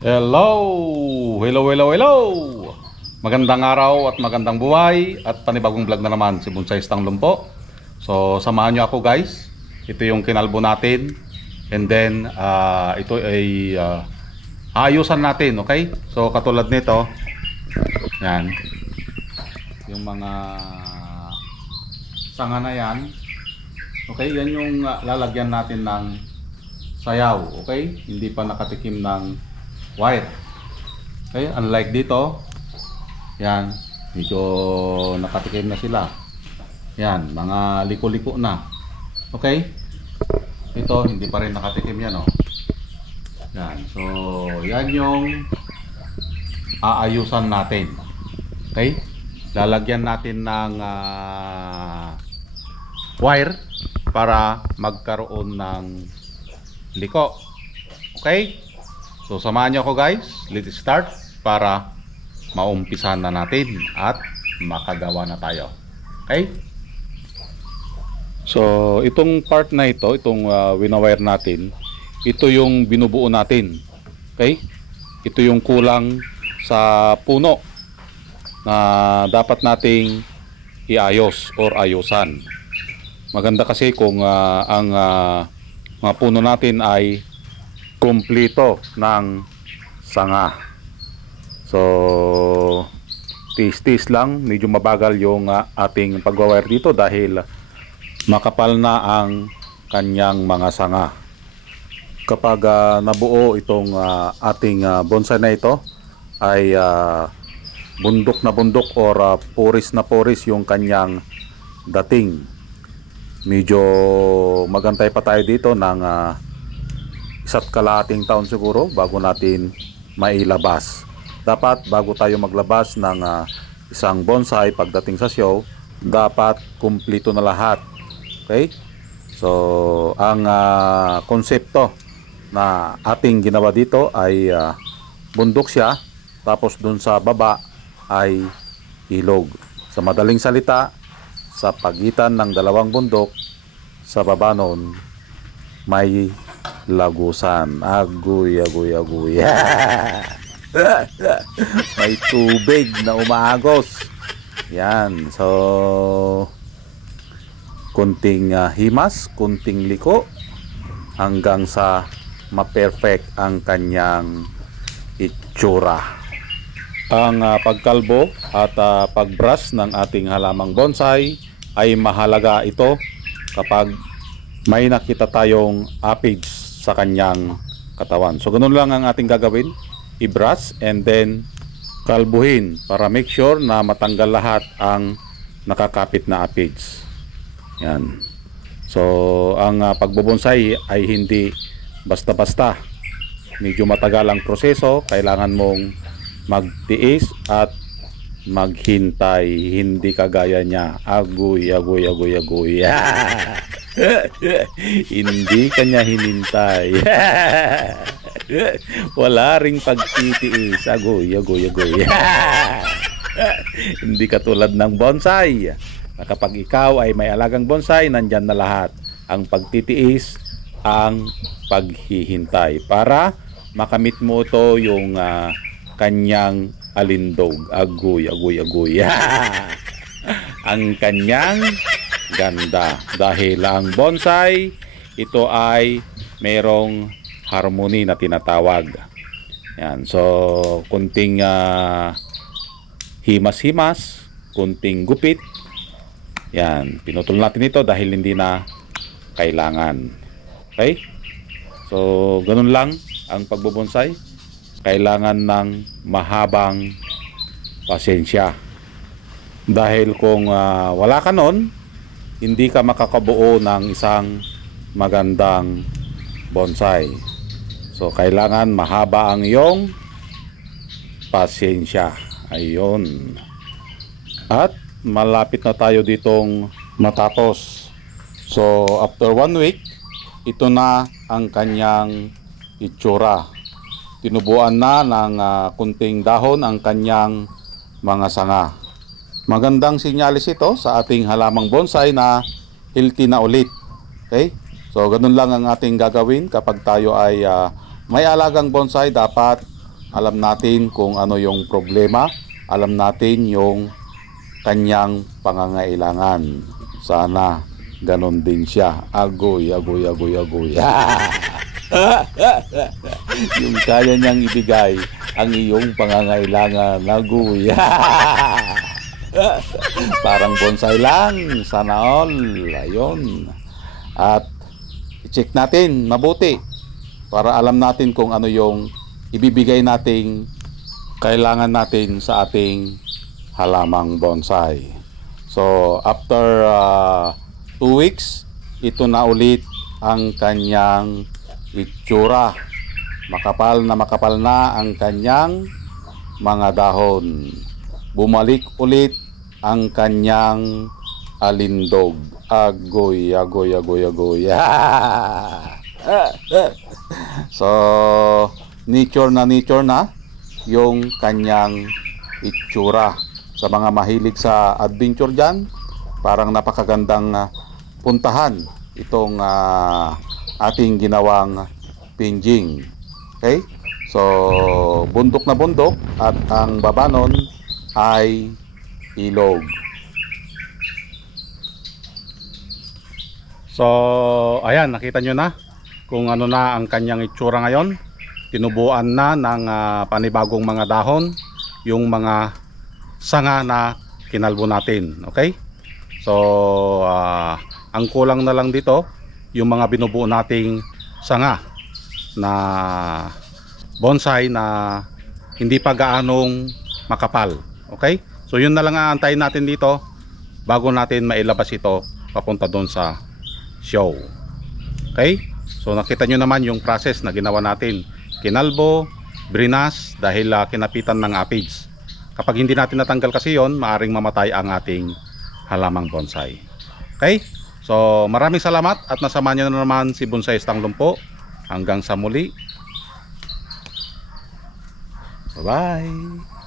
Hello! Hello, hello, hello! Magandang araw at magandang buhay at panibagong vlog na naman si Bonsai Stang Lumpo. So samahan nyo ako guys. Ito yung kinalbo natin. And then ito ay aayusan natin, okay? So katulad nito, yan. Yung mga sanga na yan. Okay, yan yung lalagyan natin ng sayaw, okay? Hindi pa nakatikim ng white. Okay, unlike dito, yan, medyo nakatikim na sila. Yan, mga liko-liko na. Okay? Ito, hindi pa rin nakatikim yan, oh. Yan, so, yan yung aayusan natin. Okay? Lalagyan natin ng wire para magkaroon ng liko. Okay? So samahan nyo ako guys, let's start para maumpisahan na natin at makagawa na tayo. Okay? So itong part na ito, itong winawire natin, ito yung binubuo natin. Okay? Ito yung kulang sa puno na dapat nating iayos or ayusan. Maganda kasi kung ang mga puno natin ay kumpleto ng sanga. So tis-tis lang, medyo mabagal yung ating pagwawire dito dahil makapal na ang kanyang mga sanga. Kapag nabuo itong ating bonsai na ito ay bundok na bundok or puris na puris yung kanyang dating. Medyo magantay pa tayo dito ng isa't kalahating taon siguro bago natin mailabas. Dapat bago tayo maglabas ng isang bonsai pagdating sa show, dapat kumpleto na lahat. Okay? So ang konsepto na ating ginawa dito ay bundok siya, tapos dun sa baba ay ilog. Sa madaling salita, sa pagitan ng dalawang bundok, sa baba nun may lagusan. Agoy, agoy, agoy. May tubig na umaagos. Yan. So kunting himas, kunting liko hanggang sa ma-perfect ang kanyang itsura. Ang pagkalbo at pagbrush ng ating halamang bonsai ay mahalaga ito kapag may nakita tayong aphids sa kanyang katawan. So ganun lang ang ating gagawin, i-brush and then kalbuhin para make sure na matanggal lahat ang nakakapit na aphids. Yan. So ang pagbobonsai ay hindi basta-basta. Medyo matagal ang proseso, kailangan mong magtiis at maghintay, hindi kagaya niya agoy, agoy, agoy, agoy. Hindi kanya hinintay. Wala ring pagtitiis, agoy, agoy, agoy. Hindi katulad ng bonsai na kapag ikaw ay may alagang bonsai, nandyan na lahat. Ang pagtitiis, ang paghihintay para makamit mo ito yung kanyang alindog. Agoy, agoy, agoy. Ang kanyang ganda dahil ang bonsai ito ay merong harmony na tinatawag. Yan. So kunting himas-himas, kunting gupit. Yan, pinutol natin ito dahil hindi na kailangan. Okay? So ganun lang ang pagbobonsai. Kailangan ng mahabang pasensya. Dahil kung wala ka nun, hindi ka makakabuo ng isang magandang bonsai. So kailangan mahaba ang iyong pasensya. Ayun. At malapit na tayo ditong matapos. So after 1 week, ito na ang kanyang itsura. Tinubuan na ng kunting dahon ang kanyang mga sanga. Magandang sinyalis ito sa ating halamang bonsai na healthy na ulit. Okay? So ganun lang ang ating gagawin kapag tayo ay may alagang bonsai. Dapat alam natin kung ano yung problema, alam natin yung kanyang pangangailangan. Sana ganon din siya. Agoy, agoy, agoy, agoy. Yung kaya niyang ibigay ang iyong pangangailangan. Agoy. Parang bonsai lang. Sana all. Ayun. At i-check natin mabuti para alam natin kung ano yung ibibigay nating kailangan natin sa ating halamang bonsai. So after 2 weeks, ito na ulit ang kanyang itsura. Makapal na ang kanyang mga dahon. Bumalik ulit ang kanyang alindog. Agoy, agoy, agoy, agoy. So nature na yung kanyang itsura. Sa mga mahilig sa adventure dyan, parang napakagandang puntahan itong ating ginawang pinjing. Okay? So bundok na bundok at ang baba nun ay ilog. So ayan, nakita nyo na kung ano na ang kanyang itsura ngayon. Tinubuan na ng panibagong mga dahon yung mga sanga na kinalbo natin. Okay? So ang kulang na lang dito yung mga binubuo nating sanga na bonsai na hindi pa gaanong makapal. Okay? So yun na lang aantayin natin dito bago natin mailabas ito papunta doon sa show. Okay? So nakita nyo naman yung process na ginawa natin. Kinalbo, brinas dahil kinapitan ng aphids. Kapag hindi natin natanggal kasi yon, maaring mamatay ang ating halamang bonsai. Okay? So maraming salamat at nasama nyo na naman si Bonsaistang Lumpo. Hanggang sa muli. Bye-bye.